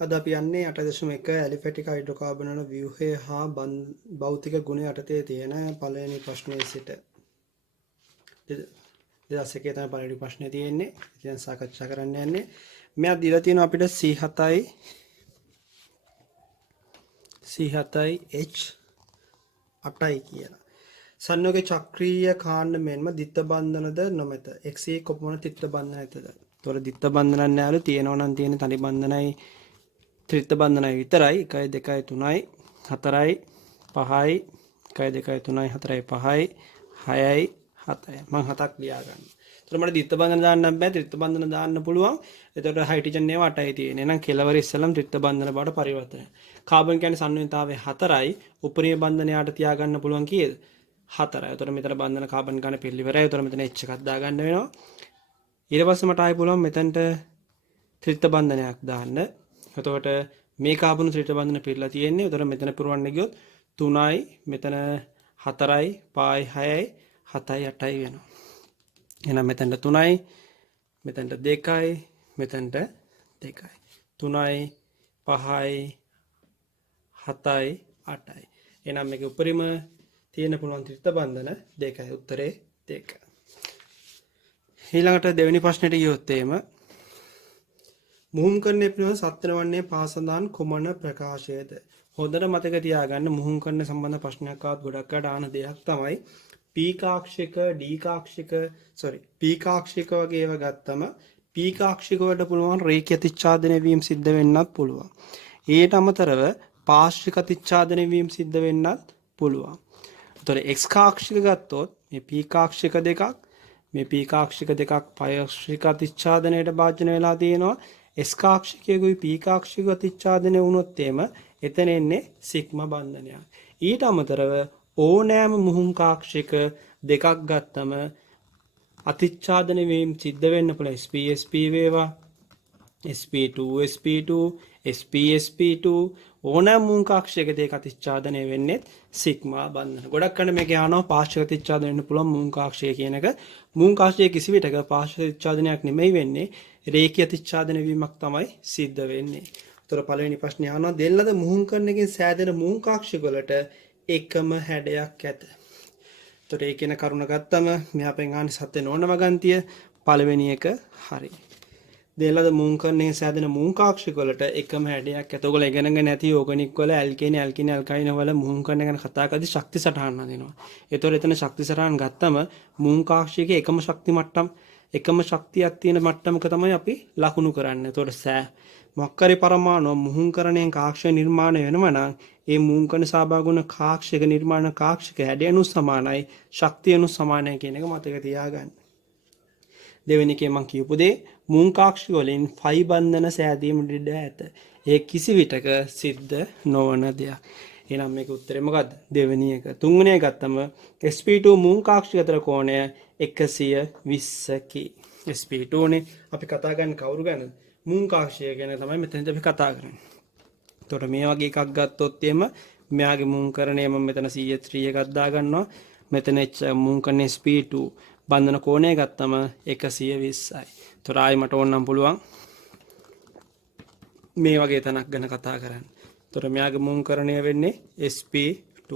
අද අපි යන්නේ 8.1 ඇලිෆැටික් හයිඩ්‍රෝකාබන් වල ව්‍යුහය හා භෞතික ගුණ යටතේ තියෙන පළවෙනි ප්‍රශ්නයේ සිට 2001 තමයි පළවෙනි ප්‍රශ්නේ තියෙන්නේ. ඉතින් සාකච්ඡා කරන්න යන්නේ. මෙයා දීලා තියෙනවා අපිට C7යි H8යි කියලා. සංයෝගයේ චක්‍රීය කාණ්ඩ මෙන්ම දිත්ත බන්ධනද නොමැත. X කොපමණ තිත්ත බන්ධන ඇතද? ඒතොර දිත්ත බන්ධනක් නෑලු තියෙනවා නම් තියෙන තනි බන්ධනයි ත්‍රිත්ත බන්ධනයි විතරයි 1 2 3යි 4යි 5යි 1 2 3යි 4යි 5යි 6යි 7යි මම හතක් ලියා ගන්න. ඒතර මට දිත්ත බන්ධන දාන්න බෑ ත්‍රිත්ත බන්ධන දාන්න පුළුවන්. එතකොට හයිඩ්‍රජන් ඒවා 8යි තියෙන්නේ. එහෙනම් කෙලවර ඉස්සලම් ත්‍රිත්ත බන්ධන බවට පරිවර්තනය. කාබන් කියන්නේ සංයුතිතාවය 4යි උපරිම බන්ධනයට තියාගන්න පුළුවන් කීයද? 4යි. එතකොට මෙතන බන්ධන කාබන් ගන්න පිළිවෙරයි. එතකොට මෙතන H එකක් දාගන්න වෙනවා. ඊට පස්සේ මට ආයි පුළුවන් මෙතනට ත්‍රිත්ත බන්ධනයක් දාන්න. එතකොට මේ කාබන් ත්‍රිත්ත බන්ධන පිරලා තියෙන්නේ. එතකොට මෙතන පුරවන්න ගියොත් 3යි මෙතන 4යි 5යි 6යි 7යි 8යි වෙනවා. එහෙනම් මෙතනට 3යි මෙතනට 2යි මෙතනට 2යි 3යි 5යි 7යි 8යි. එහෙනම් මේකේ උපරිම තියෙන පුළුවන් ත්‍රිත්ත බන්ධන 2යි. උත්තරේ 2. ඊළඟට දෙවෙනි ප්‍රශ්නෙට ගියොත් එහෙම මුහුම්කරණය පිළිබඳ සත්‍යන වන්නේ පාසඳාන් කුමන ප්‍රකාශයද? හොඳට මතක තියාගන්න මුහුම්කරණ සම්බන්ධ ප්‍රශ්නයක් ආවත් ගොඩක් අයට ආන දෙයක් තමයි P කාක්ෂික D කාක්ෂික P කාක්ෂික වගේ ඒවා ගත්තම P කාක්ෂික වලට පුළුවන් රේඛීය අතිච්ඡාදනය වීම සිද්ධ වෙන්නත් පුළුවන්. ඊට අමතරව පාර්ශ්වික අතිච්ඡාදනය වීම සිද්ධ වෙන්නත් පුළුවන්. ඒතර X කාක්ෂික ගත්තොත් මේ P කාක්ෂික දෙකක් මේ P කාක්ෂික දෙකක් පාර්ශ්වික අතිච්ඡාදනයට භාජනය වෙලා තියෙනවා. S කාක්ෂිකයකුයි P කාක්ෂික අතිච්ඡාදනය වුණොත් එම එතන එන්නේ සිග්මා බන්ධනයක්. ඊට අමතරව ඕනෑම මුහුම් කාක්ෂික දෙකක් ගත්තම අතිච්ඡාදන වීම සිද්ධ වෙන්න පුළුවන්. SP SP වේවා SP2 SP2 SP SP2 ඕනෑම මුහුම් කාක්ෂික දෙක අතිච්ඡාදනය වෙන්නේ සිග්මා බන්ධන. ගොඩක් අය මේක අහනවා පාර්ශ්වික අතිච්ඡාදනය වෙන්න පුළුවන් මුහුම් කාක්ෂික කියන එක. මුහුම් කාක්ෂික කිසි විටක පාර්ශ්වික අතිච්ඡාදනයක් නෙමෙයි වෙන්නේ. රේඛීය අතිච්ඡාදන වීමක් තමයි සිද්ධ වෙන්නේ. උතර පළවෙනි ප්‍රශ්නේ අහනවා දෙල්ලද මුහුම්කරණයකින් සෑදෙන මුහුම් කාක්ෂික වලට එකම හැඩයක් ඇත. උතර ඒ කියන කරුණ ගත්තම මෙහාපෙන් ආන්නේ සත්‍ය නොවන වගන්තිය පළවෙනි එක හරි. දෙල්ලද මුහුම්කරණයකින් සෑදෙන මුහුම් කාක්ෂික වලට එකම හැඩයක් ඇත. ඔයගොල්ලෝ ඉගෙනගෙන නැති ඕගනික් වල ඇල්කේන ඇල්කින ඇල්කයින වල මුහුම්කරණය ගැන කතා කරද්දී ශක්ති සටහන් හදනවා. ඒතොර එතන ශක්ති සටහන් ගත්තම මුහුම් කාක්ෂිකයේ එකම ශක්ති මට්ටම් එකම ශක්තියක් තියෙන මට්ටමක තමයි අපි ලකුණු කරන්නේ. එතකොට මොක්කරි පරමාණු මුහුම්කරණයෙන් කාක්ෂය නිර්මාණය වෙනවා නම් ඒ මුහුම්කරණ සහභාගී වුණ කාක්ෂික නිර්මාණ කාක්ෂික හැඩයනු සමානයි ශක්තියනු සමානයි කියන එක මතක තියාගන්න. දෙවෙනි එකේ මම කියපු දේ මුහුම් කාක්ෂික වලින් ෆයි බන්ධන සෑදීමට ඉඩ ඇත. ඒ කිසි විටක සිද්ධ නොවන දෙයක්. එහෙනම් මේක උත්තරේ මොකද්ද? දෙවෙනි එක. තුන්වෙනි එක ගත්තම sp2 මුහුම් කාක්ෂික අතර කෝණය 120කි. sp2 නේ අපි කතා කරන්නේ කවුරු ගැනද? මුහුම් කාක්ෂිය ගැන තමයි මෙතනදී අපි කතා කරන්නේ. එතකොට මේ වගේ එකක් ගත්තොත් එම මෙයාගේ මුහුම්කරණය මම මෙතන CH3 එකක් දා ගන්නවා. මෙතන මුහුම්කරණයේ sp2 බන්ධන කෝණය ගත්තම 120යි. එතකොට ආයි මට ඕනනම් පුළුවන් මේ වගේ තැනක් ගැන කතා කරන්න. එතකොට මෙයාගේ මුහුම්කරණය වෙන්නේ sp2.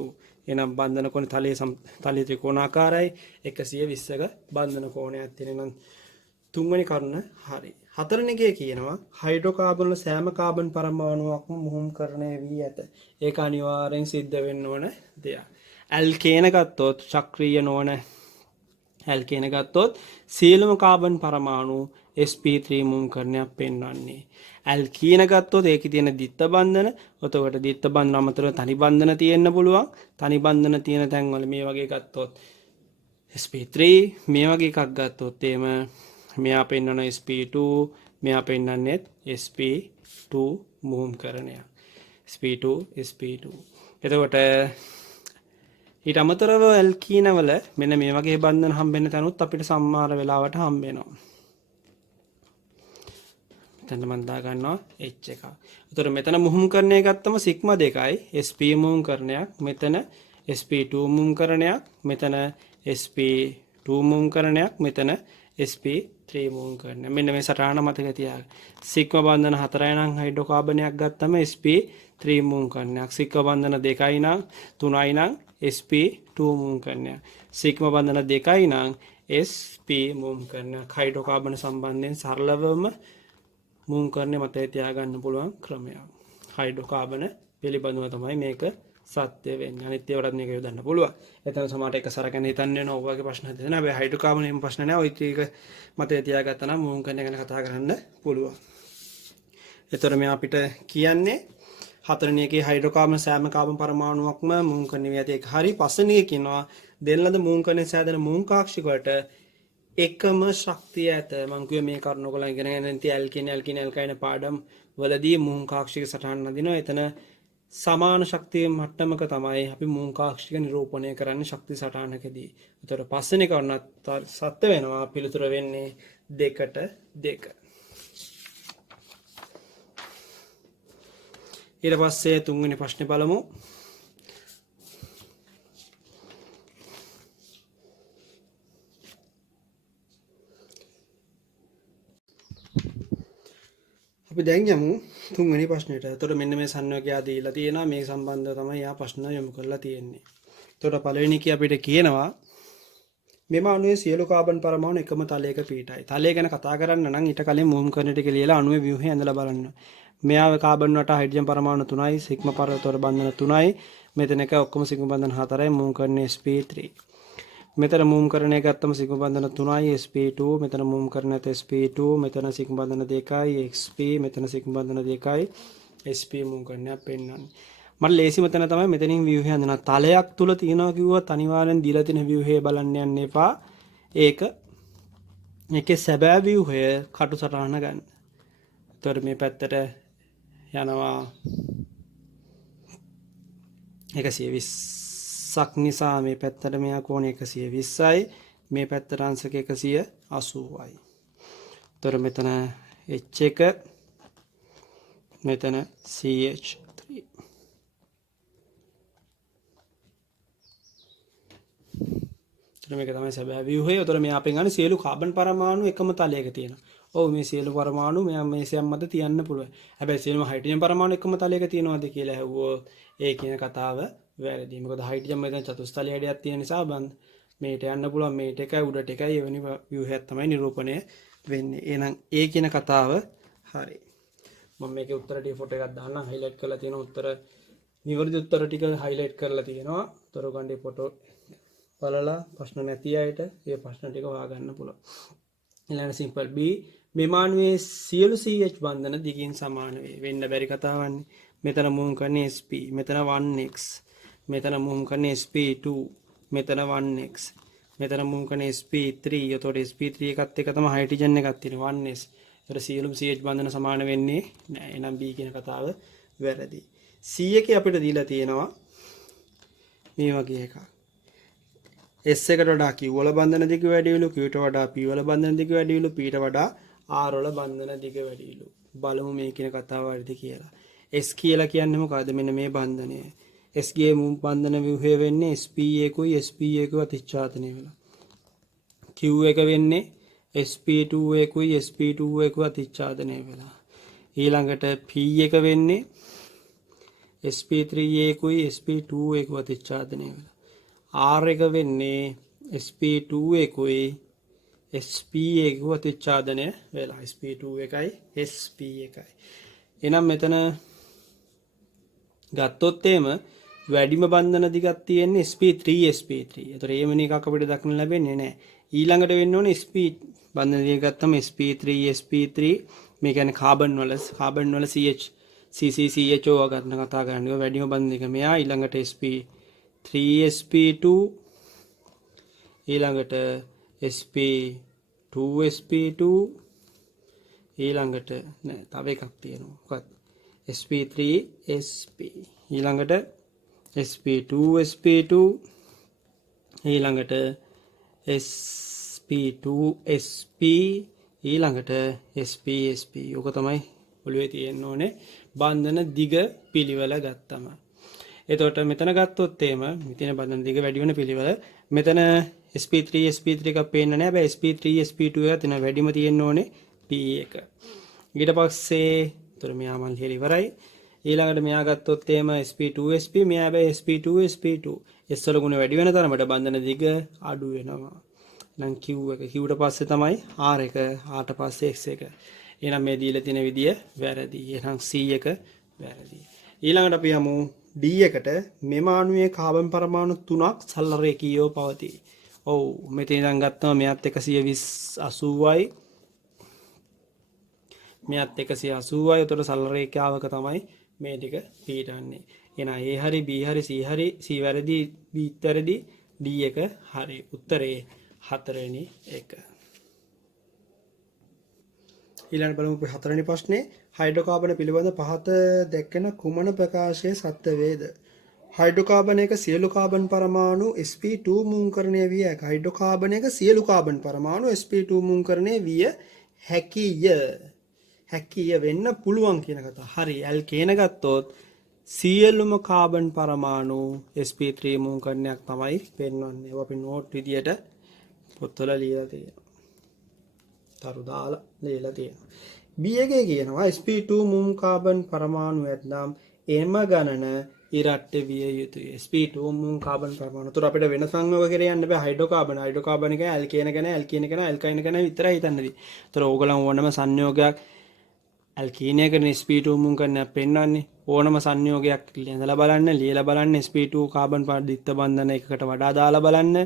එහෙනම් බන්ධන කෝණය තලයේ ත්‍රිකෝණාකාරයි 120ක බන්ධන කෝණයක් තියෙනවා. තුන්වෙනි කරුණ හරි. හතරවෙනි එකේ කියනවා හයිඩ්‍රෝකාබන් වල සෑම කාබන් පරමාණුවක්ම මුහුම්කරණය වී ඇත. ඒක අනිවාර්යෙන් සිද්ධ වෙන්න ඕන දෙයක්. ඇල්කේන ගත්තොත් චක්‍රීය නොවන ඇල්කේන ගත්තොත් සියලුම කාබන් පරමාණු sp3 මුහුම්කරණයක් පෙන්වන්නේ. ඇල්කීන ගත්තොත් ඒකේ තියෙන දිත්ත බන්ධන, එතකොට දිත්ත බන්ධන අමතරව තනි බන්ධන තියෙන්න පුළුවන්. තනි බන්ධන තියෙන තැන්වල මේ වගේ ගත්තොත් sp3 මේ වගේ එකක් ගත්තොත් එහෙම මෙයා පෙන්වන sp2 මෙයා පෙන්වන්නේ sp2 මුහුම්කරණයක්. sp2 sp2. එතකොට ඊට අමතරව ඇල්කීන වල මෙන්න මේ වගේ බන්ධන හම්බෙන්න තැනුත් අපිට සමහර වෙලාවට හම්බ වෙනවා. මෙතන මම දා ගන්නවා h එක. එතකොට මෙතන මුහුම්කරණය ගත්තම සිග්මා 2යි sp මුහුම්කරණයක්, මෙතන sp2 මුහුම්කරණයක්, මෙතන sp2 මුහුම්කරණයක්, මෙතන sp3 මූන් කරනවා. මෙන්න මේ සටහන මතක තියාගන්න. සිග්මා බන්ධන 4යි නම් හයිඩ්‍රෝකාබනයක් ගත්තම sp3 මූන් කරනවා. සිග්මා බන්ධන 2යි නම් 3යි නම් sp2 මූන් කරනවා. සිග්මා බන්ධන 2යි නම් sp මූන් කරනවා. හයිඩ්‍රෝකාබන සම්බන්ධයෙන් සරලවම මූන් කරන්නේ මතක තියාගන්න පුළුවන් ක්‍රමයක්. හයිඩ්‍රෝකාබන පිළිබඳව තමයි මේක සත්‍ය වෙන්නේ. අනිත් ඒවාට මේක යොදන්න පුළුවන්. එතන සමහරට එක සරකන හිතන්න වෙන ඔයගේ ප්‍රශ්න හිතෙන. හැබැයි හයිඩ්‍රෝකාබන එහෙම ප්‍රශ්න නැහැ. ඔය ටික මතක තියාගත්තා නම් මූන් කරන ගැන කතා කරන්න පුළුවන්. එතකොට මේ අපිට කියන්නේ හතරවෙනි එකේ හයිඩ්‍රෝකාබන සෑම කාබන් පරමාණුවක්ම මූන් කරන විදිහට ඒක හරි. පස්වෙනි එකේ කියනවා දෙල්ලද මූන් කරන සෑදෙන මූන් කාක්ෂික වලට එකම ශක්තිය ඇත. මම කිව්වේ මේ කරුණ ඔයගොල්ලෝ ඉගෙන ගන්න ඉතින් ඇල්කයින පාඩම් වලදී මූන් කාක්ෂික සටහන් නදිනවා. එතන සමාන ශක්තිය මට්ටමක තමයි අපි මූන් කාක්ෂික නිරූපණය කරන්නේ ශක්ති සටහනකදී. ඒතර පස්වෙනි කරුණත් සත්‍ය වෙනවා. පිළිතුර වෙන්නේ 2ට 2. ඊට පස්සේ තුන්වෙනි ප්‍රශ්නේ බලමු. අපි දැන් යමු තුන්වෙනි ප්‍රශ්නෙට. එතකොට මෙන්න මේ සංයෝගය දීලා තියෙනවා. මේ සම්බන්ධව තමයි යා ප්‍රශ්න යොමු කරලා තියෙන්නේ. එතකොට පළවෙනි කී අපිට කියනවා මෙම අණුවේ සියලු කාබන් පරමාණු එකම තලයක පිහිටයි. තලය ගැන කතා කරන්න නම් ඊට කලින් මූම් කරන ටික ලියලා අණුවේ ව්‍යුහය ඇඳලා බලන්න. මෙයාවේ කාබන් වලට හයිඩ්‍රජන් පරමාණු 3යි, සිග්මා පරතොර බන්ධන 3යි. මෙතන එක ඔක්කොම සිග්මා බන්ධන 4යි මූම් කරන්නේ sp3. මෙතන මූම් කරන එක ගත්තම සිග්මා බන්ධන 3යි sp2. මෙතන මූම් කරන එක sp2. මෙතන සිග්මා බන්ධන 2යි xp. මෙතන සිග්මා බන්ධන 2යි sp මූම් කරන්නේ පෙන්නන්නේ. මට ලේසිම තැන තමයි මෙතනින් ව්‍යුහය හඳුනන. තලයක් තුල තියනවා කිව්වොත් අනිවාර්යෙන් දීලා තියෙන ව්‍යුහය බලන්න යන්න එපා. ඒකේ සැබෑ ව්‍යුහය කටු සටහන ගන්න. එතකොට මේ පැත්තට යනවා 120ක් නිසා මේ පැත්තට මෙයා කෝණ 120යි. මේ පැත්තට අංශක 180යි. එතකොට මෙතන h1 මෙතන ch3. මේක තමයි සැබෑ ව්‍යුහය. උතර මේ අපෙන් ගන්න සියලු කාබන් පරමාණු එකම තලයක තියෙනවා. ඔව් මේ සියලු පරමාණු මෙයා මේසයක් මත තියන්න පුළුවන්. හැබැයි සියලුම හයිඩ්‍රජන් පරමාණු එකම තලයක තියෙනවද කියලා ඇහුවොත් ඒ කියන කතාව වැරදි. මොකද හයිඩ්‍රජන් මෙතන චතුස්තලයේ හැඩයක් තියෙන නිසා මේට යන්න පුළුවන් මේට එකයි උඩට එකයි එවැනි ව්‍යුහයක් තමයි නිරූපණය වෙන්නේ. එහෙනම් ඒ කියන කතාව හරි. මම මේකේ උත්තර ටික ෆොටෝ එකක් දාන්නම්. හයිලයිට් කරලා තියෙන උත්තර නිවැරදි උත්තර ටික හයිලයිට් කරලා තියෙනවා. උත්තර ගන්නේ ෆොටෝ බලලා ප්‍රශ්න නැති අයට ඒ ප්‍රශ්න ටික හොයාගන්න පුළුවන්. ඊළඟ සිම්පල් B මෙම අණුවේ සියලු CH බන්ධන දිගින් සමාන වෙන්න බැරි කතාවන්නේ. මෙතන මූම් කරන්නේ sp, මෙතන 1x, මෙතන මූම් කරන්නේ sp2, මෙතන 1x, මෙතන මූම් කරන්නේ sp3. එතකොට sp3 එකත් එක තමයි හයිඩ්‍රජන් එකක් තියෙන 1s. ඒතර සියලුම CH බන්ධන සමාන වෙන්නේ නැහැ. එහෙනම් B කියන කතාව වැරදි. C එකේ අපිට දීලා තියෙනවා මේ වගේ එකක්. S එකට වඩා Q වල බන්ධන දිග වැඩිවිලු, Q ට වඩා P වල බන්ධන දිග වැඩිවිලු, P ට වඩා R වල බන්ධන දිග වැඩිවිලු. බලමු මේ කියන කතාව හරිද කියලා. S කියලා කියන්නේ මොකද්ද? මෙන්න මේ බන්ධනය. S ගේ බන්ධන ව්‍යුහය වෙන්නේ sp1කුයි sp1කුයි අතිච්ඡාදනය වෙලා. Q එක වෙන්නේ sp2කුයි sp2කුයි අතිච්ඡාදනය වෙලා. ඊළඟට P එක වෙන්නේ sp3කුයි sp2කුයි අතිච්ඡාදනය වෙලා. R එක වෙන්නේ sp2කුයි sp1කුයි අතිච්ඡාදනය වෙලා. sp2 එකයි sp එකයි. එහෙනම් මෙතන ගත්තොත් එහෙම වැඩිම බන්ධන දිගක් තියෙන්නේ sp3 sp3. ඒතර ඒ වෙන එකක් අපිට දක්න ලැබෙන්නේ නැහැ. ඊළඟට වෙන්න ඕනේ sp බන්ධන දිග ගත්තම sp3 sp3. මේ කියන්නේ කාබන් වල CH CCCHO ගන්න කතා කරන්නේ වැඩිම බන්ධන දිග මෙයා. ඊළඟට sp3 sp2 ඊළඟට sp2 sp2 ඊළඟට නෑ තව එකක් තියෙනවා. මොකක්ද? sp3 sp ඊළඟට sp2 sp2 ඊළඟට sp2 sp ඊළඟට sp sp. ඔක තමයි ඔළුවේ තියෙන්න ඕනේ බන්ධන දිග පිළිවෙල ගත්තම. එතකොට මෙතන ගත්තොත් එහෙම මෙතන බන්ධන දිග වැඩි වෙන පිළිවෙල මෙතන sp3 sp3 එක පේන්න නෑ. හැබැයි sp3 sp2 එක තියෙන වැඩිම තියෙන්න ඕනේ p එක. ඊට පස්සේ එතකොට මෙයා මන් ලියලා ඉවරයි. ඊළඟට මෙයා ගත්තොත් එහෙම sp2 sp මෙයා හැබැයි sp2 sp2 s වල ගුණ වැඩි වෙන තරමට බන්ධන දිග අඩු වෙනවා. නම් q එක q ට පස්සේ තමයි r එක r ට පස්සේ x එක. එහෙනම් මේ දීලා තියෙන විදිය වැරදි. එහෙනම් c එක වැරදි. ඊළඟට අපි යමු D එකට. මෙම අණුවේ කාබන් පරමාණු 3ක් සරල රේඛීයව පවතී. ඔව් මෙතන ඉඳන් ගත්තම මෙයත් 180යි මෙයත් 180යි. උතර සරල රේඛාවක තමයි මේ ටික පිටන්නේ. එහෙනම් A හරි B හරි C හරි C වැරදි B වැරදි D එක හරි. උත්තරේ 4 වෙනි එක. ඊළඟ බලමු 4 වෙනි ප්‍රශ්නේ. හයිඩ්‍රෝකාබන පිළිබඳ පහත දැක්කන කුමන ප්‍රකාශයේ සත්‍ය වේද? හයිඩ්‍රෝකාබනයක සියලු කාබන් පරමාණු sp2 මුංකරණය විය හැක. හයිඩ්‍රෝකාබනයක සියලු කාබන් පරමාණු sp2 මුංකරණය විය හැකිය වෙන්න පුළුවන් කියන කතාව. හරි. ඇල්කේන ගත්තොත් සියලුම කාබන් පරමාණු sp3 මුංකරණයක් තමයි පෙන්වන්නේ. ඒවා අපි නෝට් විදියට පොත්වල ලියලා තියෙනවා. තරු දාලා ලියලා තියෙනවා. B එකේ කියනවා sp2 මුම් කාබන් පරමාණු ඇතනම් එම ගණන ඉරට්ට විය යුතුයි. sp2 මුම් carbon පරමාණු. උතර අපිට වෙන සංයෝග කරේ යන්න බෑ. හයිඩ්‍රෝකාබන එක ඇල්කේන ගැන ඇල්කයින ගැන විතරයි හිතන්නදී. උතර ඕගලන් ඕනම සංයෝගයක් ඇල්කීනයක sp2 මුම් කරන්න පෙන්වන්නේ. ඕනම සංයෝගයක් ලියලා බලන්න, ලියලා බලන්න sp2 කාබන් දිත්ත බන්ධන එකකට වඩා දාලා බලන්න.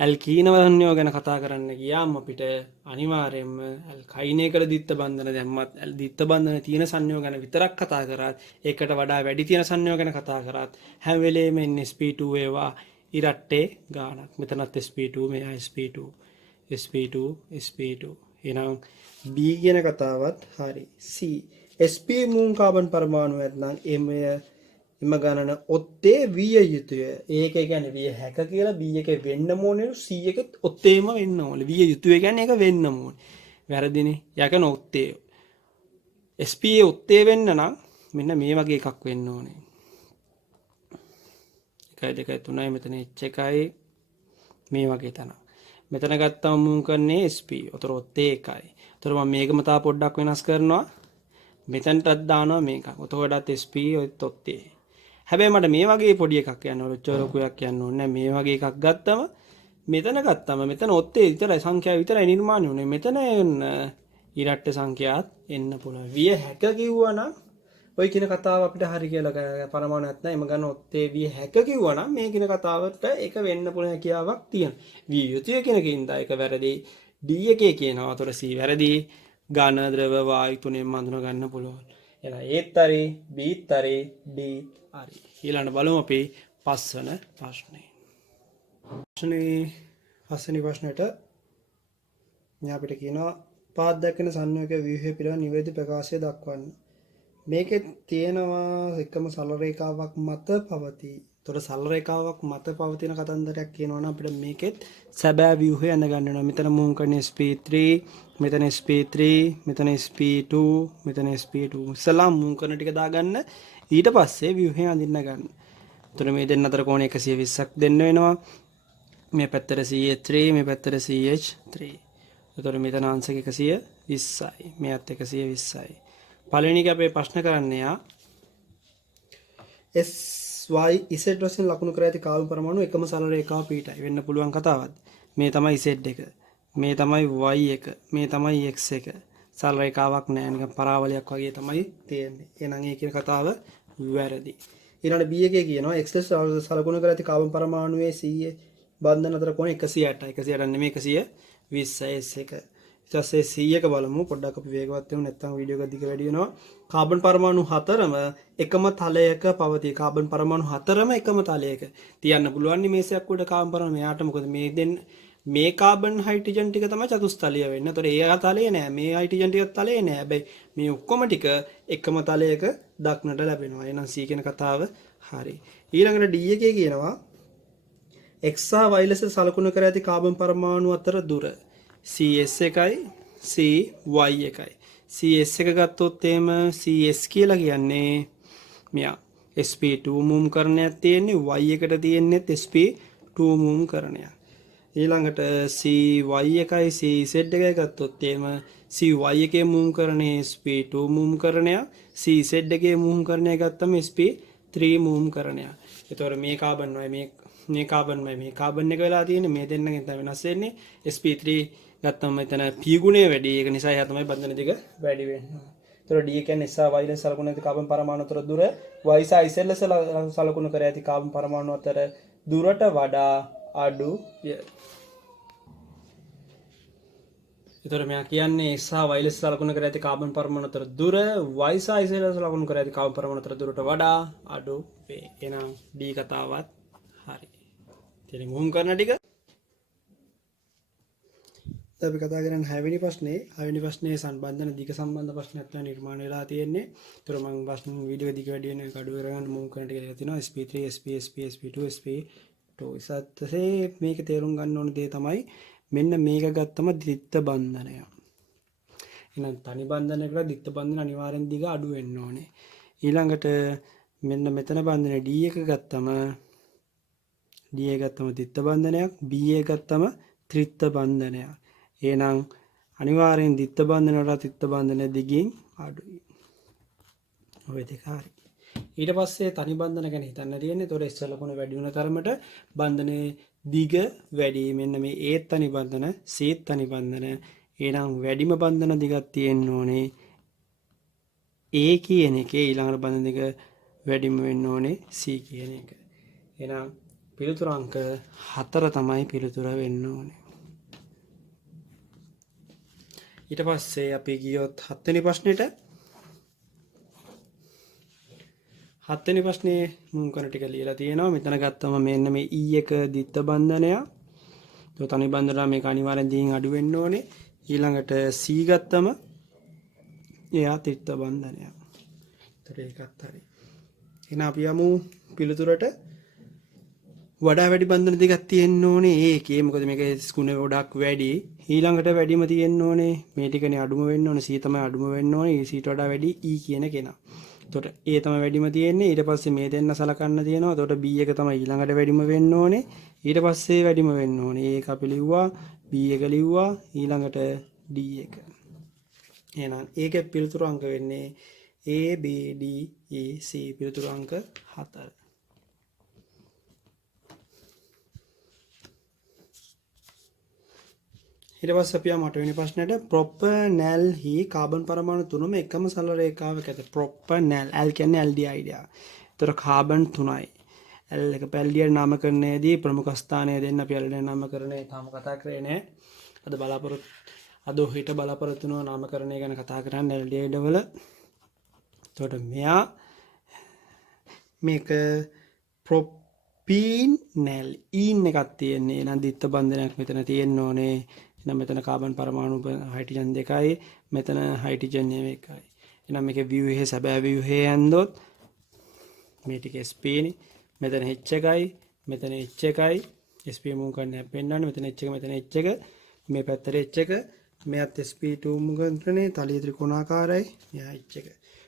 ඇල්කීන සංයෝග ගැන කතා කරන්න ගියාම අපිට අනිවාර්යයෙන්ම ඇල්කයිනයකට දිත්ත බන්ධන දැම්මත් දිත්ත බන්ධන තියෙන සංයෝග ගැන විතරක් කතා කරාත් ඒකට වඩා වැඩි තියෙන සංයෝග ගැන කතා කරාත් හැම වෙලේම sp2 ඒවා ඉරට්ටේ ගානක්. මෙතනත් sp2 මෙයා sp2 එහෙනම් B කියන කතාවත් හරි. C sp මුම් කාබන් පරමාණු ඇත්නම් එම ගණන ඔත්තේ විය යුතුය. ඒක කියන්නේ විය හැක කියලා B එකේ වෙන්න ඕනේ. C එකෙත් ඔත්තේම වෙන්න ඕනේ. විය යුතුය කියන්නේ ඒක වෙන්න ඕනේ. වැරදිනේ. යකන ඔත්තේ. sp ඔත්තේ වෙන්න නම් මෙන්න මේ වගේ එකක් වෙන්න ඕනේ. 1 2 3යි මෙතන h එකයි මේ වගේ තන. මෙතන ගත්තම මුන් කරන්නේ sp. උතර ඔත්තේ එකයි. උතර මම මේකම තා පොඩ්ඩක් වෙනස් කරනවා. මෙතනටත් දානවා මේක. උතකොටත් sp ඔත්තේ. හැබැයි මට මේ වගේ පොඩි එකක් යන්න ඕන. චොරකුයක් යන්න ඕනේ. මේ වගේ එකක් ගත්තම මෙතන ඔත්තේ විතරයි සංඛ්‍යාව විතරයි නිර්මාණය වුනේ. මෙතන ඉරට්ට සංඛ්‍යාත් එන්න පුළුවන්. විය හැක කිව්වනම් ඔය කියන කතාව අපිට හරි කියලා පරමාණු නැත්නම් එම ගන්න ඔත්තේ විය හැක කිව්වනම් මේ කියන කතාවට ඒක වෙන්න පුළුවන් හැකියාවක් තියෙනවා. විය යුතුය කියන කින්දා ඒක වැරදි. D එකේ කියනවා. අතොර C වැරදි. ඝන ද්‍රව වායු තුනෙන්ම අඳුන ගන්න පුළුවන්. එහෙනම් ඒත් හරි Bත් හරි D හරි. ඊළඟට බලමු අපි 5 වෙනි ප්‍රශ්නේ. පස්වෙනි ප්‍රශ්නෙට මෙයා අපිට කියනවා පාද දක්වන සංයෝග ව්‍යුහය පිළිබඳ නිවැරදි ප්‍රකාශය දක්වන්න. මේකේ තියෙනවා එකම සරල රේඛාවක් මත පවතී. එතකොට සරල රේඛාවක් මත පවතින කතන්දරයක් කියනවා නම් අපිට මේකෙත් සැබෑ ව්‍යුහය අඳ ගන්න වෙනවා. මෙතන මුන් කරන්නේ sp3, මෙතන sp3, මෙතන sp2, මෙතන sp2. ඉස්සලා මුන් කරන ටික දාගන්න. ඊට පස්සේ ව්‍යුහය අඳින්න ගන්න. එතකොට මේ දෙන්න අතර කෝණ 120ක් දෙන්න වෙනවා. මේ පැත්තට CH3 මේ පැත්තට CH3. එතකොට මෙතන අංශක 120යි. මෙයත් 120යි. පළවෙනි එක අපේ ප්‍රශ්න කරන්නේ SY Z වශයෙන් ලකුණු කර ඇති කාබන් පරමාණු එකම සරල රේඛාව පිටයි වෙන්න පුළුවන් කතාවක්. මේ තමයි Z එක. මේ තමයි Y එක. මේ තමයි X එක. සරල රේඛාවක් නෑ නිකන් පරාවලයක් වගේ තමයි තියෙන්නේ. එහෙනම් ඒ කියන කතාව වැරදි. ඊළඟ B එකේ කියනවා X සලකුණු කර ඇති කාබන් පරමාණුවේ C බන්ධන අතර කොන 108යි. 108 නෙමෙයි 120යි S එක. ඊට පස්සේ C එක බලමු. පොඩ්ඩක් අපි වේගවත් වෙමු නැත්නම් වීඩියෝ එක දිග වැඩි වෙනවා. කාබන් පරමාණු 4ම එකම තලයක පවතී. කාබන් පරමාණු 4ම එකම තලයක. තියන්න පුළුවන් නේ මේසයක් උඩ කාබන් පරමාණු මෙයාට මොකද මේ කාබන් හයිඩ්‍රජන් ටික තමයි චතුස්තලීය වෙන්නේ. ඒතකොට ඒ තලයේ නෑ. මේ හයිඩ්‍රජන් ටික තලයේ නෑ. හැබැයි මේ ඔක්කොම ටික එකම තලයක දක්නට ලැබෙනවා. එහෙනම් C කියන කතාව හරි. ඊළඟට D එකේ කියනවා X සහ Y ලෙස සලකුණු කර ඇති කාබන් පරමාණු අතර දුර CS එකයි CY එකයි. CS එක ගත්තොත් එහෙම CS කියලා කියන්නේ මෙයා sp2 මුම් කරණයක් තියෙන්නේ y එකට තියෙන්නේ sp2 2 මූම්කරණයක්. ඊළඟට CY එකයි CZ එකයි ගත්තොත් එහෙම CY එකේ මූම්කරණය SP2 මූම්කරණයක්, CZ එකේ මූම්කරණය ගත්තම SP3 මූම්කරණයක්. එතකොට මේ කාබන් වයි මේ කාබන් එක වෙලා තියෙන්නේ මේ දෙන්නගෙන් තමයි වෙනස් වෙන්නේ. SP3 ගත්තම මෙතන P ගුණය වැඩි. ඒක නිසා එයා තමයි බන්ධන දෙක වැඩි වෙන්නේ. එතකොට D කියන්නේ S Y ලෙස සලකුණු ඇති කාබන් පරමාණු අතර දුර Y සහ Z ලෙස සලකුණු කර ඇති කාබන් පරමාණු අතර දුරට වඩා අඩුය. එතකොට මෙයා කියන්නේ S සහ Y ලෙස සලකුණු කර ඇති කාබන් පරමාණු අතර දුර Y සහ Z ලෙස සලකුණු කර ඇති කාබන් පරමාණු අතර දුරට වඩා අඩු වේ. එහෙනම් D කතාවත් හරි. ඉතින් මුහුම් කරන ටික අපි කතා කරන්නේ 6 වෙනි ප්‍රශ්නේ. 6 වෙනි ප්‍රශ්නේ සම්බන්ධන දිග සම්බන්ධ ප්‍රශ්නයක් තමයි නිර්මාණය වෙලා තියෙන්නේ. ඒතර මම ප්‍රශ්න වීඩියෝ දිග වැඩි වෙන කඩු කරගන්න මුහුම් කරන ටික කියලා තියෙනවා. SP3 SP SP SP2 SP2 ඉසත්සේ මේක තේරුම් ගන්න ඕන දේ තමයි මෙන්න මේක ගත්තම ද්විත්ව බන්ධනය. එහෙනම් තනි බන්ධනයකට ද්විත්ව බන්ධන අනිවාර්යෙන් දිග අඩු වෙන්න ඕනේ. ඊළඟට මෙන්න මෙතන බන්ධනේ D එක ගත්තම ද්විත්ව බන්ධනයක්, B එක ගත්තම ත්‍රිත්ව බන්ධනයක්. එහෙනම් අනිවාර්යෙන් ද්විත්ව බන්ධන වල ත්‍රිත්ව බන්ධන දිගින් අඩුයි. ඔය දෙක හරි. ඊට පස්සේ තනි බන්ධන ගැන හිතන්න තියෙන්නේ. ඒතොර ඉස්සෙල්ලා කොන වැඩි වෙන තරමට බන්ධනයේ දිග වැඩි. මෙන්න මේ A තනි බන්ධන, C තනි බන්ධන. එහෙනම් වැඩිම බන්ධන දිගක් තියෙන්න ඕනේ A කියන එකේ. ඊළඟට බන්ධන දිග වැඩිම වෙන්න ඕනේ C කියන එක. එහෙනම් පිළිතුර අංක 4 තමයි පිළිතුර වෙන්න ඕනේ. ඊට පස්සේ අපි ගියොත් 7 වෙනි ප්‍රශ්නෙට. 7 වෙනි ප්‍රශ්නේ මුම් කරන ටික ලියලා තියෙනවා. මෙතන ගත්තම මෙන්න මේ E එක ද්විත්ව බන්ධනයක්. તો තනි බන්ධන මේක අනිවාර්යෙන් දිගින් අඩු වෙන්න ඕනේ. ඊළඟට C ගත්තම එයා ත්‍රිත්ව බන්ධනයක්. ඒතර ඒකත් හරි. එහෙනම් අපි යමු පිළිතුරට. වඩා වැඩි බන්ධන දෙකක් තියෙන්න ඕනේ ඒකේ. මොකද මේක ගුණ ගොඩක් වැඩි. ඊළඟට වැඩිම තියෙන්න ඕනේ මේ ටිකනේ අඩුම වෙන්න ඕනේ. C තමයි අඩුම වෙන්න ඕනේ. E ට වඩා වැඩි E කියන කෙනා. එතකොට A තමයි වැඩිම තියෙන්නේ. ඊට පස්සේ මේ දෙන්න සලකන්න තියෙනවා. එතකොට B එක තමයි ඊළඟට වැඩිම වෙන්න ඕනේ. ඊට පස්සේ වැඩිම වෙන්න ඕනේ. ඒක අපි ලිව්වා. B එක ලිව්වා. ඊළඟට D එක. එහෙනම් ඒකේ පිළිතුරු අංක වෙන්නේ A B D E C. පිළිතුරු අංක 4. ඊට පස්සේ අපි යමු 8 වෙනි ප්‍රශ්නෙට. ප්‍රොපනල් හි කාබන් පරමාණු තුනම එකම සරල රේඛාවක ඇත. ප්‍රොපනල් L කියන්නේ ඇල්ඩිහයිඩ්. ඒතර කාබන් 3යි. L එක පැල්ඩිහයිඩ් නාමකරණයේදී ප්‍රමුඛ ස්ථානය දෙන්න අපි ඇල්ඩිහයිඩ් නාමකරණය තාම කතා කරේ නෑ. අද හිට බලාපොරොත්තු වෙන නාමකරණය ගැන කතා කරන්නේ ඇල්ඩිහයිඩ් වල. එතකොට මෙයා මේක ප්‍රොපීනල් ඊන් එකක් තියෙන්නේ. එහෙනම් ද්විත්ව බන්ධනයක් මෙතන තියෙන්න ඕනේ. එහෙනම් මෙතන කාබන් පරමාණු හයිඩ්‍රජන් 2යි, මෙතන හයිඩ්‍රජන් 1යි. එහෙනම් මේකේ ව්‍යුහයේ සැබෑ ව්‍යුහයේ ඇන්දොත් මේ ටික SP නේ. මෙතන H එකයි, මෙතන H එකයි. SP මූව කරන්න පෙන්නන්නේ. මෙතන H එක, මෙතන H එක. මේ පැත්තට H එක. මෙයත් SP2 මූව කරන්නේ. තලිය ත්‍රිකෝණාකාරයි. මෙයා H එක.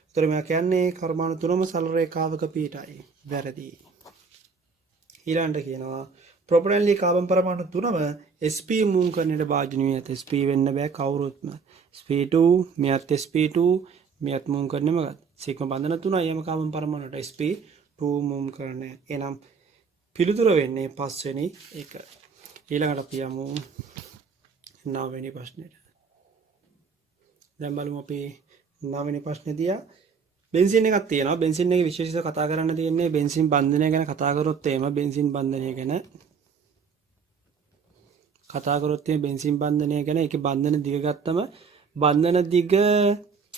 ඒතර මෙයා කියන්නේ පරමාණු තුනම සරල රේඛාවක පිටයි. වැරදි. ඊළඟට කියනවා ප්‍රොපනල්ලි කාබන් පරමාණු තුනම SP මූව කරන්නට භාජනීය ඇත. SP වෙන්න බෑ කවුරුත්ම. SP2 මෙයත් SP2 මෙයත් මූව කරන්නේ මොකක්ද? සිග්මා බන්ධන තුනයි යම කාබන් පරමාණුට SP2 මූව කරන්නේ. එහෙනම් පිළිතුර වෙන්නේ 5 වෙනි එක. ඊළඟට අපි යමු 9 වෙනි ප්‍රශ්නෙට. දැන් බලමු අපි 9 වෙනි ප්‍රශ්නේ දිහා. බෙන්සින් එකක් තියෙනවා. බෙන්සින් එකේ විශේෂිත කතා කරන්න තියෙන්නේ බෙන්සින් බන්ධනය ගැන කතා කරොත් එහෙම බෙන්සින් බන්ධනය ගැන කතා කරොත් එහෙම බෙන්සින් බන්ධනය ගැන ඒකේ බන්ධන දිග ගත්තම බන්ධන දිග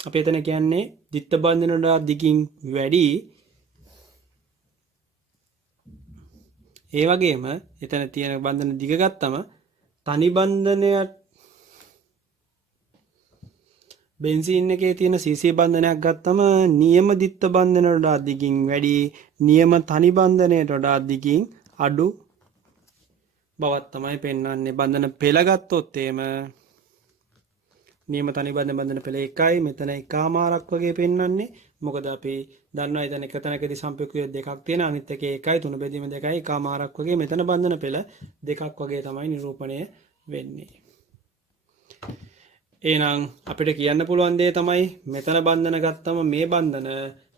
අපි එතන කියන්නේ ද්විත්ව බන්ධන වල දිගින් වැඩි. ඒ වගේම එතන තියෙන බන්ධන දිග ගත්තම තනි බන්ධනයට බෙන්සින් එකේ තියෙන CC බන්ධනයක් ගත්තම නියම ද්විත්ව බන්ධන වලට දිගින් වැඩි, නියම තනි බන්ධනයට වඩා දිගින් අඩු බවක් තමයි පෙන්වන්නේ. බන්ධන පෙළ ගත්තොත් එහෙම නියම තනි බන්ධන පෙළ 1යි, මෙතන 1මාරක් වගේ පෙන්වන්නේ. මොකද අපි දන්නවා එතන එක තැනකදී සම්ප්‍රයුක්ත දෙකක් තියෙන අනිත් එකේ 1යි 3 බෙදීම 2යි එකමාරක් වගේ මෙතන බන්ධන පෙළ දෙකක් වගේ තමයි නිරූපණය වෙන්නේ. එහෙනම් අපිට කියන්න පුළුවන් දේ තමයි මෙතන බන්ධන ගත්තම මේ බන්ධන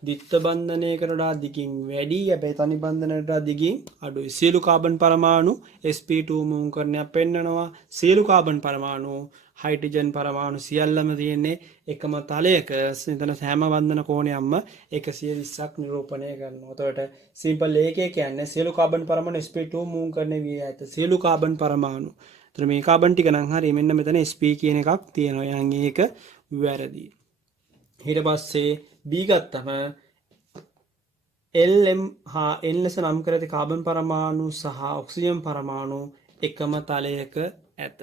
ද්විත්ව බන්ධනයකට වඩා දිගින් වැඩි හැබැයි තනි බන්ධනකට වඩා දිගින් අඩුයි. සියලු කාබන් පරමාණු sp2 මූලකරණයක් පෙන්නනවා. සියලු කාබන් පරමාණු හයිඩ්‍රජන් පරමාණු සියල්ලම තියෙන්නේ එකම තලයක. එතන හැම බන්ධන කෝණයක්ම 120ක් නිරූපණය කරනවා. එතකොට සිම්පල් ඒකේ කියන්නේ සියලු කාබන් පරමාණු sp2 මූලකරණය වී ඇත. සියලු කාබන් පරමාණු. එතන මේ කාබන් ටික නම් හරි මෙන්න මෙතන sp කියන එකක් තියෙනවා. එහෙනම් ඒක වැරදි. ඊට පස්සේ B ගත්තම Lm හා N ලෙස නම් කර ඇති කාබන් පරමාණු සහ ඔක්සිජන් පරමාණු එකම තලයක ඇත.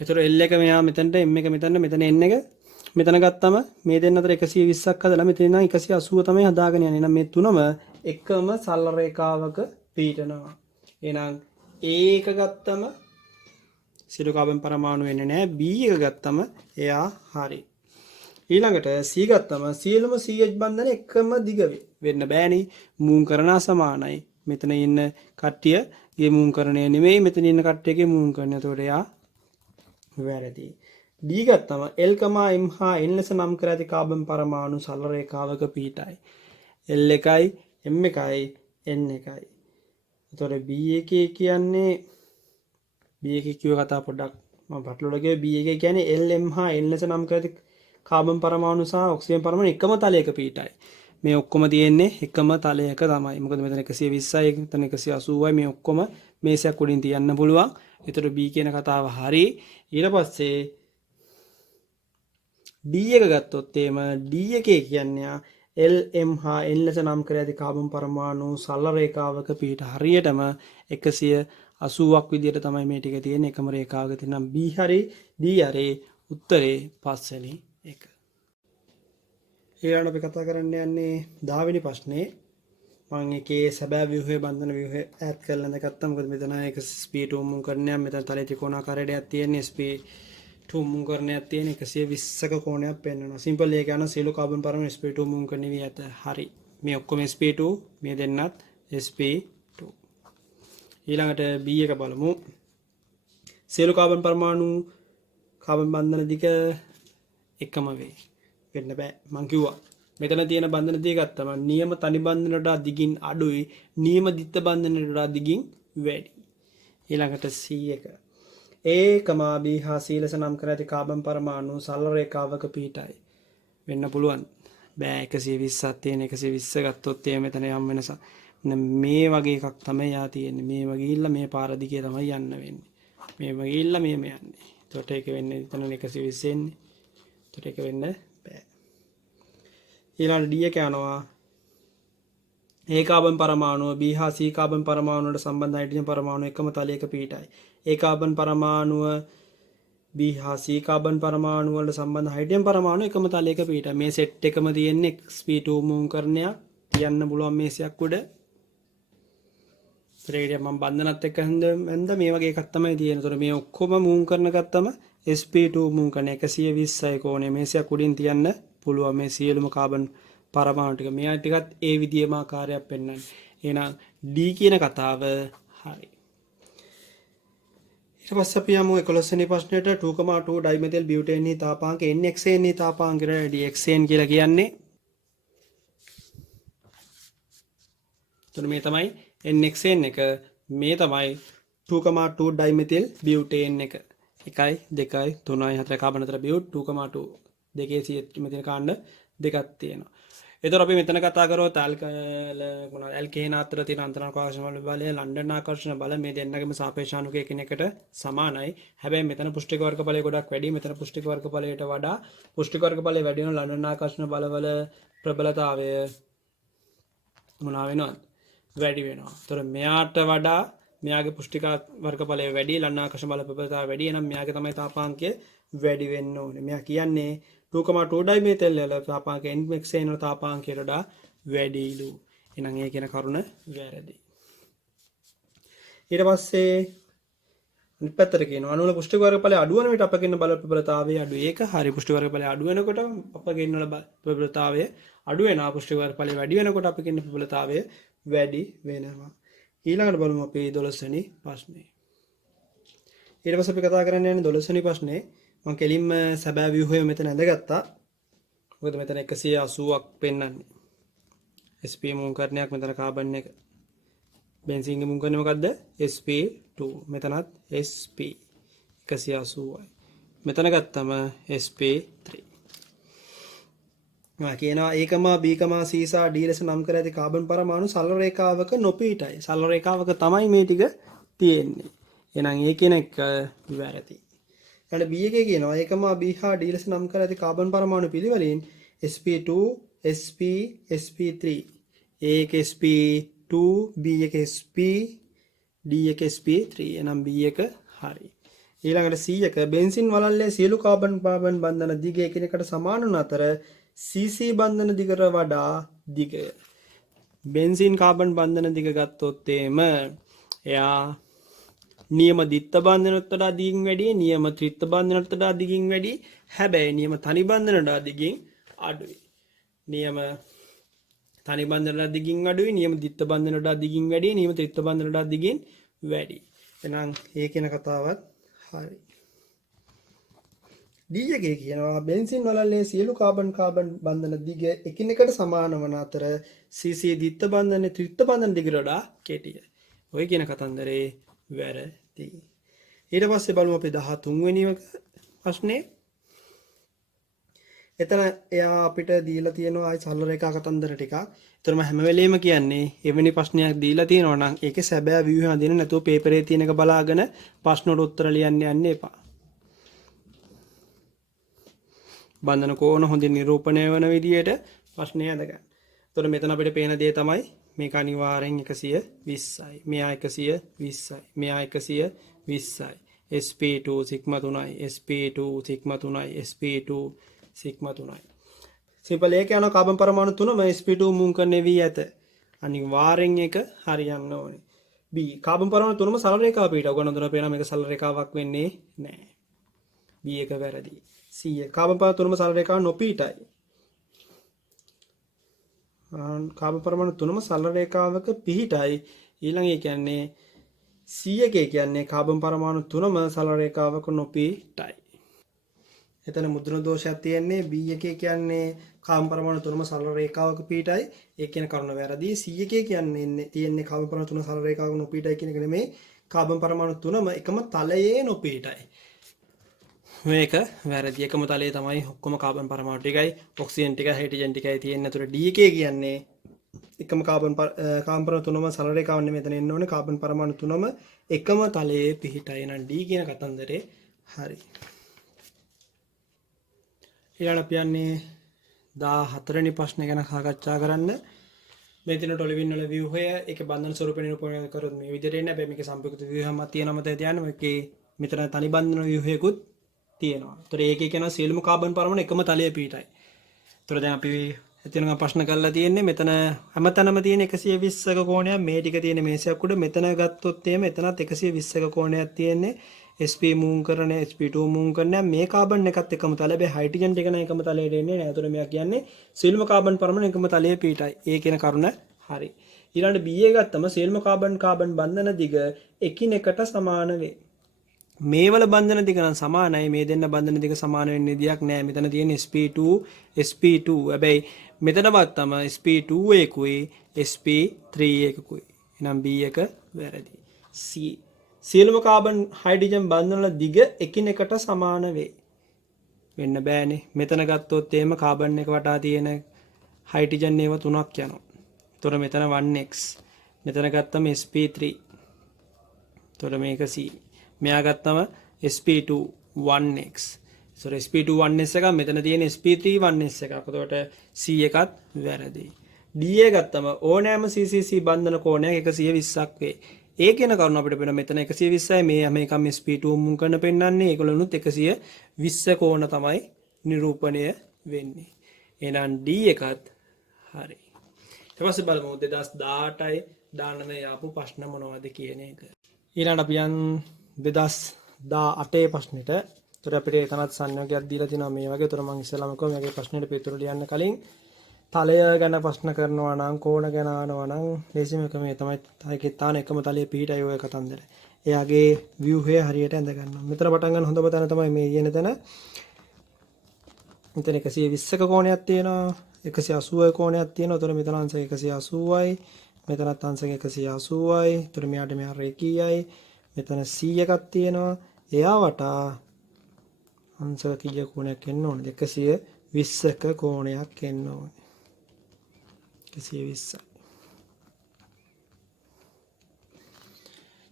එතකොට L එක මෙයා මෙතනට M එක මෙතන මෙතන N එක මෙතන ගත්තම මේ දෙන්න අතර 120ක් හදලා මෙතන නම් 180 තමයි හදාගෙන යන්නේ. එහෙනම් මේ තුනම එකම සරල රේඛාවක පීඩනවා. එහෙනම් A එක ගත්තම සියලු කාබන් පරමාණු වෙන්නේ නැහැ. B එක ගත්තම එයා හරි. ඊළඟට C ගත්තම සියලුම CH බන්ධන එකම දිග වෙන්න බෑනේ. මූලකරණ සමානයි. මෙතන ඉන්න කට්ටියගේ මූලකරණය නෙමෙයි මෙතන ඉන්න කට්ටියගේ මූලකරණය. එතකොට එයා වැරදි. D ගත්තම L, M හා N ලෙස නම් කර ඇති කාබන් පරමාණු සරල රේඛාවක පිහිටයි. L එකයි M එකයි N එකයි. එතකොට B එකේ කියන්නේ B එකේ කියව කතා පොඩ්ඩක් මම පටලවලා ගියේ. B එකේ කියන්නේ L, M හා N ලෙස නම් කර ඇති කාබන් පරමාණු සහ ඔක්සිජන් පරමාණු එකම තලයක පිහිටයි. මේ ඔක්කොම තියෙන්නේ එකම තලයක තමයි. මොකද මෙතන 120යි මෙතන 180යි මේ ඔක්කොම මේසයක් උඩින් තියන්න පුළුවන්. ඒතර B කියන කතාව හරි. ඊට පස්සේ D එක ගත්තොත් එම D එකේ කියන්නේ L, M හා N ලෙස නම් කර ඇති කාබන් පරමාණු සරල රේඛාවක පිහිට හරියටම 180ක් විදියට තමයි මේ ටික තියෙන්නේ එකම රේඛාවක තියෙනම් B හරි D හරි උත්තරේ පස්වෙනි එක. ඊළඟට අපි කතා කරන්න යන්නේ 10 වෙනි ප්‍රශ්නේ. මම එකේ සැබෑ ව්‍යුහය බන්ධන ව්‍යුහය ඈඩ් කරලා දැක්කම මොකද මෙතන එක sp2 මූලකරණයක් මෙතන තලයේ ත්‍රිකෝණාකාරයක් තියෙන්නේ sp2 මූලකරණයක් තියෙන 120ක කෝණයක් පෙන්වනවා. සිම්පල් එක යන සියලු කාබන් පරමාණු sp2 මූලකරණය වී ඇත. හරි. මේ ඔක්කොම sp2 මේ දෙන්නත් sp2. ඊළඟට B එක බලමු. සියලු කාබන් පරමාණු කාබන් බන්ධන දිග එකම වේ. වෙන්න බෑ. මං කිව්වා. මෙතන තියෙන බන්ධන දිග ගත්තම නියම තනි බන්ධනට වඩා දිගින් අඩුයි. නියම දිත්ත බන්ධනට වඩා දිගින් වැඩි. ඊළඟට C එක. A, B හා C ලෙස නම් කර ඇති කාබන් පරමාණු සරල රේඛාවක පිහිටයි. වෙන්න පුළුවන්. බෑ 120ක් තියෙන 120 ගත්තොත් එය මෙතන යම් වෙනසක්. මේ වගේ එකක් තමයි යා තියෙන්නේ. මේ වගේ ඉල්ල මේ පාර දිගේ තමයි යන්න වෙන්නේ. මේ වගේ ඉල්ල මෙහෙම යන්නේ. එතකොට ඒක වෙන්නේ එතන 120 එන්නේ. එතකොට ඒක වෙන්න බෑ. ඊළඟ D එක යනවා. A කාබන් පරමාණුව B හා C කාබන් පරමාණුවට සම්බන්ධ හයිඩ්‍රජන් පරමාණු එකම තලයක පිහිටයි. A කාබන් පරමාණුව B හා C කාබන් පරමාණු වලට සම්බන්ධ හයිඩ්‍රජන් පරමාණු එකම තලයක පිහිටයි. මේ සෙට් එකම තියෙන්නේ sp2 මූලකරණයක් තියන්න පුළුවන් මේසයක් උඩ. ත්‍රිවිධ මම බන්ධනත් එක්ක හඳ මේ වගේ එකක් තමයි තියෙන්නේ. ඒතර මේ ඔක්කොම මූලකරණ ගත්තම sp2 මූලකරණ 120යි කෝණය මේසයක් උඩින් තියන්න පුළුවන් මේ සියලුම කාබන් පරමාණු ටික. මෙයා ටිකත් ඒ විදියේම ආකාරයක් පෙන්වන්නේ. එහෙනම් D කියන කතාව හරි. ඊට පස්සේ අපි යමු 11 වෙනි ප්‍රශ්නෙට 2,2 ඩයිමෙතිල් බියුටේන් හි තාපාංක NHN හි තාපාංකයට DXN කියලා කියන්නේ. එතන මේ තමයි NHN එක. මේ තමයි 2,2 ඩයිමෙතිල් බියුටේන් එක. 1 2 3 4 කාබන් අතර බියුට් 2,2 දෙකේ මෙතන කාණ්ඩ දෙකක් තියෙනවා. එතකොට අපි මෙතන කතා කරොත් ඇල්කේන අතර තියෙන අන්තරාකර්ෂණ බලය ලන්ඩන් ආකර්ෂණ බල මේ දෙන්නගේම සාපේක්ෂානුක එකිනෙකට සමානයි. හැබැයි මෙතන පුෂ්ටික වර්ග බලය ගොඩක් වැඩි. මෙතන පුෂ්ටික වර්ග බලයට වඩා පුෂ්ටික වර්ග බලය වැඩි වෙන ලන්ඩන් ආකර්ෂණ බලවල ප්‍රබලතාවය මොනවා වෙනවද? වැඩි වෙනවා. එතකොට මෙයාට වඩා මෙයාගේ පුෂ්ටික වර්ග බලය වැඩි, ලන්ඩන් ආකර්ෂණ බල ප්‍රබලතාවය වැඩි. එහෙනම් මෙයාගේ තමයි තාපාංකය වැඩි වෙන්න ඕනේ. මෙයා කියන්නේ 2,2 ඩයිමෙතිල් වල තාපාංක NHN වල තාපාංකයට වඩා වැඩිලු. එහෙනම් ඒ කියන කරුණ වැරදි. ඊට පස්සේ අනිත් පැත්තට කියනවා අණු වල පුෂ්ඨ වර්ගඵලය අඩු වෙන විට අපගේ ඉන්න බල ප්‍රබලතාවය අඩු. ඒක හරි. පුෂ්ඨ වර්ගඵලය අඩු වෙනකොට අපගේ ඉන්න ප්‍රබලතාවය අඩු වෙනවා. පුෂ්ඨ වර්ගඵලය වැඩි වෙනකොට අපගේ ඉන්න ප්‍රබලතාවය වැඩි වෙනවා. ඊළඟට බලමු අපේ 12 වෙනි ප්‍රශ්නේ. ඊට පස්සේ අපි කතා කරන්න යන්නේ 12 වෙනි ප්‍රශ්නේ. මම කෙලින්ම සැබෑ ව්‍යුහය මෙතන ඇඳගත්තා. මොකද මෙතන 180ක් පෙන්වන්නේ. sp මූලකරණයක් මෙතන කාබන් එක. බෙන්සීන්ගේ මූලකරණය මොකද්ද? sp2. මෙතනත් sp 180යි. මෙතන ගත්තම sp3. මම කියනවා ඒකම b, c සහ d ලෙස නම් කර ඇති කාබන් පරමාණු සරල රේඛාවක නොපීටයි. සරල රේඛාවක තමයි මේ ටික තියෙන්නේ. එහෙනම් ඒ කියන එක වැරදි. ඊළඟ b එකේ කියනවා ඒකම b හා d ලෙස නම් කර ඇති carbon පරමාණු පිළිවෙලින් sp2, sp, sp3. a එක sp2, b එක sp, d එක sp3. එහෙනම් b එක හරි. ඊළඟට c එක බෙන්සින් වලල්ලේ සියලු කාබන් බන්ධන දිග එකිනෙකට සමාන වන අතර cc බන්ධන දිගට වඩා දිගය. බෙන්සින් කාබන් බන්ධන දිග ගත්තොත් එම එයා නියම දිත්ත බන්ධනට වඩා දිගින් වැඩි, නියම ත්‍රිත්ත බන්ධනට වඩා දිගින් වැඩි. හැබැයි නියම තනි බන්ධනට වඩා දිගින් අඩුයි. නියම තනි බන්ධනට වඩා දිගින් අඩුයි, නියම දිත්ත බන්ධනට වඩා දිගින් වැඩි, නියම ත්‍රිත්ත බන්ධනට වඩා දිගින් වැඩි. එහෙනම් ඒ කියන කතාවත් හරි. D එකේ කියනවා බෙන්සින් වලල්ලේ සියලු කාබන් බන්ධන දිග එකිනෙකට සමාන වන අතර cc දිත්ත බන්ධන ත්‍රිත්ත බන්ධන දිගට වඩා කෙටිය. ඔය කියන කතන්දරේ වැරදි. ඊට පස්සේ බලමු අපි 13 වෙනි ප්‍රශ්නේ. එතන එයා අපිට දීලා තියෙනවා ආයි සරල රේඛා කතන්දර ටිකක්. ඒතරම හැම වෙලෙම කියන්නේ එවැනි ප්‍රශ්නයක් දීලා තියෙනවා නම් ඒකේ සැබෑ ව්‍යුහය හඳින්න නැතුව පේපරේ තියෙන එක බලාගෙන ප්‍රශ්න වලට උත්තර ලියන්න යන්න එපා. බන්ධන කෝණ හොඳින් නිරූපණය වෙන විදියට ප්‍රශ්නය අඳගන්න. එතකොට මෙතන අපිට පේන දේ තමයි මේක අනිවාර්යෙන් 120යි. මෙයා 120යි. මෙයා 120යි. sp2 සිග්මා 3යි. sp2 සිග්මා 3යි. sp2 සිග්මා 3යි. සිම්පල් එක යන කාබන් පරමාණු තුනම sp2 මූලකරණය වී ඇත. අනිවාර්යෙන් එක හරියන්න ඕනේ. b කාබන් පරමාණු තුනම සරල රේඛාව පිට උගන්වන පේන මේක සරල රේඛාවක් වෙන්නේ නැහැ. b එක වැරදි. c කාබන් පරමාණු තුනම සරල රේඛාව නොපීටයි. කාබන් පරමාණු තුනම සරල රේඛාවක පිහිටයි. ඊළඟ ඒ කියන්නේ c එකේ කියන්නේ කාබන් පරමාණු තුනම සරල රේඛාවක නොපීටයි. එතන මුද්‍රණ දෝෂයක් තියෙන්නේ. b එකේ කියන්නේ කාබන් පරමාණු තුනම සරල රේඛාවක පිහිටයි. ඒ කියන කරුණ වැරදි. c එකේ කියන්නේ තියෙන්නේ කාබන් පරමාණු තුන සරල රේඛාවක නොපීටයි කියන එක නෙමෙයි. කාබන් පරමාණු තුනම එකම තලයේ නොපීටයි. මේක වැරදි. එකම තලයේ තමයි ඔක්කොම කාබන් පරමාණු ටිකයි ඔක්සිජන් ටිකයි හයිඩ්‍රජන් ටිකයි තියෙන්නේ. ඒතර D එකේ කියන්නේ එකම කාබන් පරමාණු තුනම සරල රේඛාවක් නෙමෙයි මෙතන එන්න ඕනේ. කාබන් පරමාණු තුනම එකම තලයේ පිහිටයි. එහෙනම් D කියන කතන්දරේ හරි. ඊළඟ අපි යන්නේ 14 වෙනි ප්‍රශ්නේ ගැන සාකච්ඡා කරන්න. මේ දින ටොලිවින් වල ව්‍යුහය ඒක බන්ධන ස්වරූපේ නිරූපණය කරොත් මේ විදිහට එන්නේ. හැබැයි මේක සම්පූර්ණ ව්‍යුහයක් තියෙනවා මතය තියන්න. මේකේ මෙතන තනි බන්ධන ව්‍යුහයකුත් තියෙනවා. ඒතර ඒකේ කියන සියලුම කාබන් පරමාණු එකම තලයේ පිහිටයි. ඒතර දැන් අපි එතන ප්‍රශ්න කරලා තියෙන්නේ මෙතන හැමතැනම තියෙන 120ක කෝණයක් මේ ටික තියෙන මේසයක් උඩ මෙතන ගත්තොත් එහෙම එතනත් 120ක කෝණයක් තියෙන්නේ. sp මූලකරණය sp2 මූලකරණය මේ කාබන් එකත් එකම තලයේ. හැබැයි හයිඩ්‍රජන් ටික නම් එකම තලයට එන්නේ නැහැ. ඒතර මෙයා කියන්නේ සියලුම කාබන් පරමාණු එකම තලයේ පිහිටයි. ඒ කියන කරුණ හරි. ඊළඟට b එක ගත්තම සියලුම කාබන් බන්ධන දිග එකිනෙකට සමාන වේ. මේ වල බන්ධන දිග නම් සමානයි. මේ දෙන්න බන්ධන දිග සමාන වෙන්න විදියක් නැහැ. මෙතන තියෙන sp2 හැබැයි මෙතන බත්තම sp2 එකකුයි sp3 එකකුයි. එහෙනම් b එක වැරදි. c සියලුම කාබන් හයිඩ්‍රජන් බන්ධන වල දිග එකිනෙකට සමාන වේ. වෙන්න බෑනේ. මෙතන ගත්තොත් එහෙම කාබන් එක වටා තියෙන හයිඩ්‍රජන් ඒවා තුනක් යනවා. ඒතොර මෙතන 1x. මෙතන ගත්තම sp3. ඒතොර මේක c. මෙයා ගත්තම sp2 1x. so sp2 1s එක මෙතන තියෙන sp3 1s එක. එතකොට c එකත් වැරදි. d එක ගත්තම ඕනෑම ccc බන්ධන කෝණයක් 120ක් වේ. ඒ කියන කරුණ අපිට පේන මෙතන 120යි මේ හැම එකම sp2 මුන් කරන පෙන්නන්නේ. ඒගොල්ලොනුත් 120 කෝණ තමයි නිරූපණය වෙන්නේ. එහෙනම් d එකත් හරි. ඊට පස්සේ බලමු 2018යි 19 ආපු ප්‍රශ්න මොනවද කියන එක. ඊළඟට අපි යන් 2018 ප්‍රශ්නෙට. ඒතර අපිට එතනත් සංඥාවක් දීලා තිනවා මේ වගේ. ඒතර මම ඉස්සෙල්ලාම කිව්වා මේකේ ප්‍රශ්නෙට පිටුරු ලියන්න කලින් තලය ගැන ප්‍රශ්න කරනවා නම් කෝණ ගැන අහනවා නම් ලේසිම එක මේ තමයි. ඒකේ තාන එකම තලයේ පිහිටයි ඔය කතන්දර. එයාගේ ව්‍යුහය හරියට ඇඳ ගන්නවා. මෙතන පටන් ගන්න හොඳම තැන තමයි මේ කියන තැන. මෙතන 120ක කෝණයක් තියෙනවා. 180 කෝණයක් තියෙනවා. ඒතර මෙතන අංශක 180යි. මෙතනත් අංශක 180යි. ඒතර මෙයාට මෙහා රේඛීයයි. මෙතන 100ක් තියෙනවා. එයා වටා අංශක කීය කෝණයක් එන්න ඕනද? 120ක කෝණයක් එන්න ඕනේ. 120.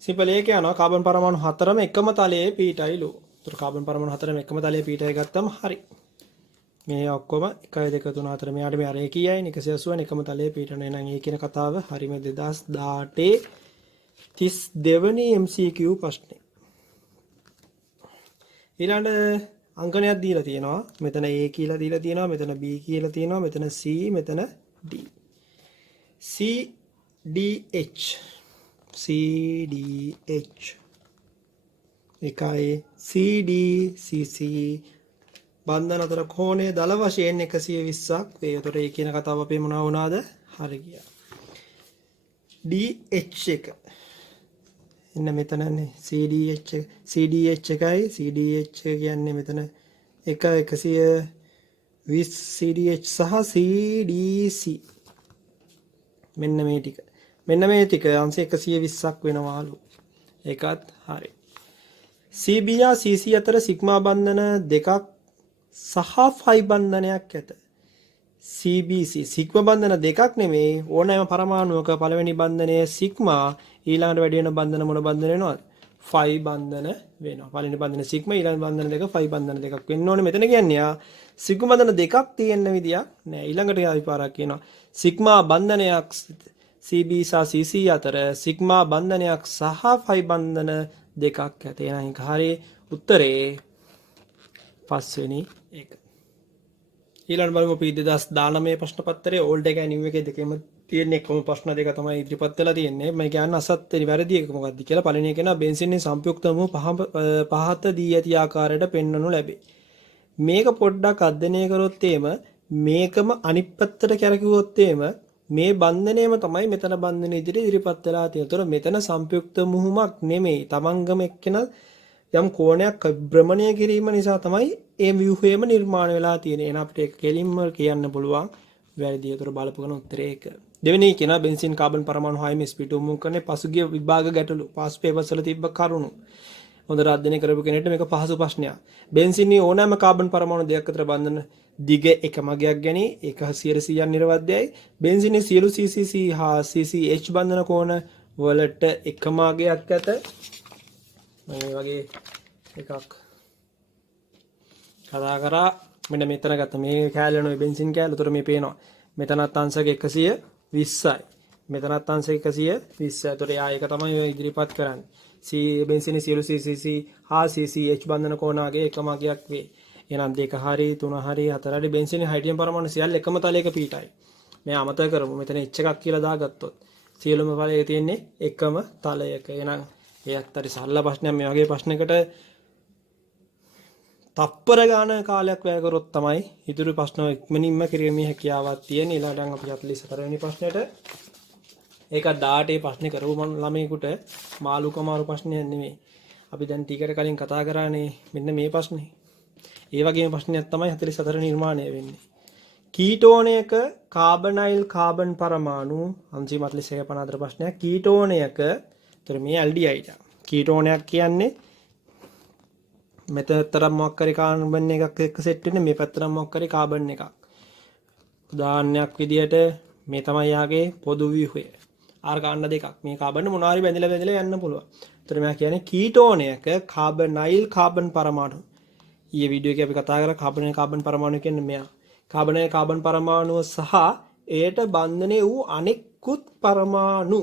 සිම්පල් එක යනවා කාබන් පරමාණු හතරම එකම තලයේ පිහිටයිලු. ඒතර කාබන් පරමාණු හතරම එකම තලයේ පිහිටයි ගත්තම හරි. මේ ඔක්කොම 1 2 3 4 මෙයාට මේ රේඛීයයි 180 එකම තලයේ පිහිටන. එහෙනම් ඒ කියන කතාව හරිම 2018 32 වෙනි MCQ ප්‍රශ්නේ. ඊළඟ අංකණයක් දීලා තියෙනවා. මෙතන A කියලා දීලා තියෙනවා, මෙතන B කියලා තියෙනවා, මෙතන C, මෙතන D. CDH එකයි CDCC බන්ධන අතර කෝණය දල වශයෙන් 120ක් වේ. ඒතකොට ඒ කියන කතාව අපේ මොනවා වුණාද? හරි ගියා. DH එක එන්න මෙතනනේ CDH එකයි CDH කියන්නේ මෙතන 120 CDH සහ CDC මෙන්න මේ ටික අංශ 120ක් වෙනවාලු. ඒකත් හරි. CB හා CC අතර සිග්මා බන්ධන දෙකක් සහ ෆයි බන්ධනයක් ඇත. CBC සිග්මා බන්ධන දෙකක් නෙමෙයි ඕනෑම පරමාණුවක පළවෙනි බන්ධනය සිග්මා ඊළඟට වැඩි වෙන බන්ධන මොන බන්ධන වෙනවද? ෆයි බන්ධන වෙනවා. පළවෙනි බන්ධන සිග්මා ඊළඟ බන්ධන දෙක ෆයි බන්ධන දෙකක් වෙන්න ඕනේ. මෙතන කියන්නේ සිග්මා බන්ධන දෙකක් තියෙන විදියක් නෑ. ඊළඟට ආවිපාරක් කියනවා සිග්මා බන්ධනයක් CB සහ CC අතර සිග්මා බන්ධනයක් සහ ෆයි බන්ධන දෙකක් ඇත. එහෙනම් ඒක හරි උත්තරේ පස්වෙනි එක. ඊළඟ බලමු අපි 2019 ප්‍රශ්න පත්‍රයේ ඕල්ඩ් එකයි නිව් එකේ දෙකෙම තියෙන එකම ප්‍රශ්න දෙක තමයි ඉදිරිපත් වෙලා තියෙන්නේ. මම කියන්නේ අසත්‍ය වැරදි එක මොකක්ද කියලා. පළවෙනි එක නා බෙන්සින්නේ සංයුක්ත වූ පහත දී ඇති ආකාරයට පෙන්වනු ලැබේ. මේක පොඩ්ඩක් අධ්‍යයනය කරොත් මේකම අනිත් පැත්තට කැරකුවොත් මේ බන්ධනයම තමයි මෙතන බන්ධන ඉදිරිපත් වෙලා තියෙන්නේ. ඒතර මෙතන සංයුක්ත මුහුමක් නෙමෙයි. තමන්ගම එක්කෙන යම් කෝණයක් භ්‍රමණය කිරීම නිසා තමයි මේ ව්‍යුහයම නිර්මාණය වෙලා තියෙන්නේ. එහෙනම් අපිට ඒක කෙලින්ම කියන්න පුළුවන් වැරදි. ඒතර බලපු කරන උත්තරේ ඒක. දෙවෙනි කෙනා බෙන්සින් කාබන් පරමාණු 6 sp2 මුල් කරන්නේ පසුගිය විභාග ගැටලු පාස් පේපර්ස් වල තිබ්බ කරුණු. හොඳට අධ්‍යයනය කරපු කෙනෙක්ට මේක පහසු ප්‍රශ්නයක්. බෙන්සින් ඕනෑම කාබන් පරමාණු දෙකක් අතර බන්ධන දිග එක මගයක් ගැනී 100% නිර්වද්‍යයි. බෙන්සින් සියලු CCC හා CCH බන්ධන කෝණ වලට එක මගයක් ඇත. මේ වගේ එකක් කතා කරා මෙන්න මෙතන ගත්ත මේ කැලේනෝ බෙන්සින් කැලේ. උතර මේ පේනවා. මෙතනත් අංශක 120යි. මෙතනත් අංශක 120යි. උතර යා එක තමයි ඔය ඉදිරිපත් කරන්නේ. බෙන්සින් සියලු CCC හා CCH බන්ධන කෝණාගේ එක මගයක් වේ. එහෙනම් 2 හරි 3 හරි 4 හරි බෙන්සින් හයිඩ්‍රජන් පරමාණු සියල්ල එකම තලයක පිහිටයි. මේ අමතක කරමු. මෙතන H එකක් කියලා දාගත්තොත් සියලුම ඵලයේ තියෙන්නේ එකම තලයක. එහෙනම් ඒත් හරි සරල ප්‍රශ්නයක්. මේ වගේ ප්‍රශ්නයකට තප්පර ගාන කාලයක් වැය කරොත් තමයි ඉදිරි ප්‍රශ්න ඉක්මනින්ම කිරීමේ හැකියාවක් තියෙන. ඊළඟට අපි 44 වෙනි ප්‍රශ්නෙට ඒක 18 ප්‍රශ්නේ කරපු ළමයෙකුට මාළුකමාරු ප්‍රශ්නයක් නෙමෙයි. අපි දැන් ටිකට කලින් කතා කරානේ මෙන්න මේ ප්‍රශ්නේ. ඒ වගේම ප්‍රශ්නයක් තමයි 44 නිර්මාණය වෙන්නේ. කීටෝනයක කාබනයිල් කාබන් පරමාණු 554 ප්‍රශ්නයක්. කීටෝනයක ඒතර මේ ඇල්ඩිහයිඩ්. කීටෝනයක් කියන්නේ මෙතනතරම් මොකක් හරි කාබන් එකක් එක්ක සෙට් වෙන්නේ මේ පැත්තට මොකක් හරි කාබන් එකක්. උදාහරණයක් විදියට මේ තමයි යාගේ පොදු ව්‍යුහය. ආර ගන්න දෙකක්. මේ කාබන් මොනවා හරි බැඳලා යන්න පුළුවන්. ඒතර මම කියන්නේ කීටෝනයක කාබනයිල් කාබන් පරමාණු. ඊයේ වීඩියෝ එකේ අපි කතා කරා කාබනයිල් කාබන් පරමාණු කියන්නේ මෙයා. කාබනයිල් කාබන් පරමාණුව සහ එයට බන්ධනය වූ අනෙකුත් පරමාණු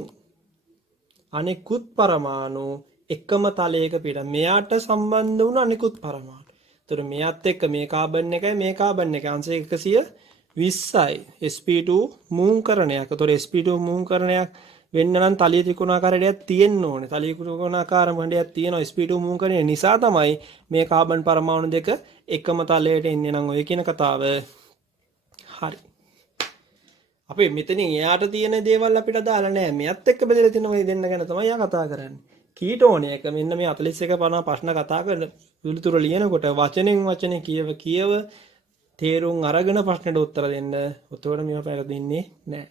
එකම තලයක පිට. මෙයාට සම්බන්ධ වුණ අනිකුත් පරමාණු. ඒතර මෙයාත් එක්ක මේ කාබන් එකයි මේ කාබන් එකයි අංශක 120යි. sp2 මූංකරණයක්. ඒතර sp2 මූංකරණයක් වෙන්න නම් තලිය ත්‍රිකෝණාකාර හැඩයක් තියෙන්න ඕනේ. තලිය ත්‍රිකෝණාකාර හැඩයක් තියෙනවා sp2 මූන් කරන නිසා තමයි මේ කාබන් පරමාණු දෙක එකම තලයට එන්නේ. නම් ඔය කියන කතාව හරි. අපි මෙතනින් එයාට තියෙන දේවල් අපිට දාලා නැහැ. මෙයත් එක්ක බෙදලා තියෙන මේ දෙන්න ගැන තමයි යා කතා කරන්නේ. කීටෝන එක මෙන්න මේ 41 50 ප්‍රශ්න කතා කරන පිළිතුර ලියනකොට වචනෙන් වචනේ කියව තේරුම් අරගෙන ප්‍රශ්නෙට උත්තර දෙන්න. උතෝර මේවා පැහැදින්නේ නැහැ.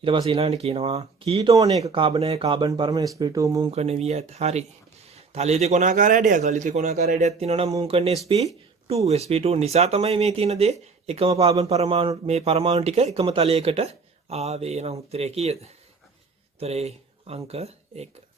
ඊට පස්සේ ඊළඟට කියනවා කීටෝන එක කාබන් පරමාණු sp2 මූන් කරන වියත් හරි. තලිය ත්‍රිකෝණාකාර හැඩයක්. තලිය ත්‍රිකෝණාකාර හැඩයක් තියෙනවා නම් මූන් කරන sp2 නිසා තමයි මේ තියෙන දේ එකම කාබන් පරමාණු මේ පරමාණු ටික එකම තලයකට ආවේ. නම් උත්තරේ කීයද? උත්තරේ අංක 1.